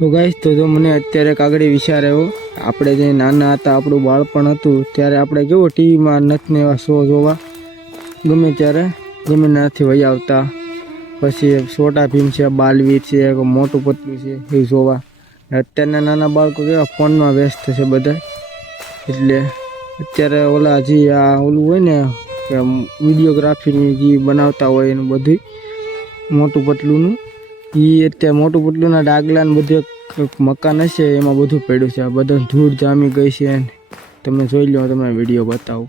તો ગાઈસ તો જો મને અત્યારે કાગડી વિચાર આવ્યો, આપણે જે નાના હતા આપણું બાળપણ હતું ત્યારે આપણે કેવું ટીવીમાં નથને એવા શો જોવા, ગમે ત્યારે જમીનથી વહી આવતા. પછી છોટા ભીમ છે, બાલવીર છે, મોટું પતલું છે એ જોવા. અત્યારના નાના બાળકો કેવા ફોનમાં વ્યસ્ત છે બધા, એટલે અત્યારે ઓલા હજી આ ઓલું હોય ને કે વિડીયોગ્રાફીની જે બનાવતા હોય એનું બધું મોટું પતલુંનું એ અત્યારે મોટું પતલુંના ડાગલા ને બધું મકાન હશે એમાં બધું પડ્યું છે. આ બધું ધૂળ જામી ગઈ છે. તમે જોઈ લો, તમને વિડીયો બતાવું.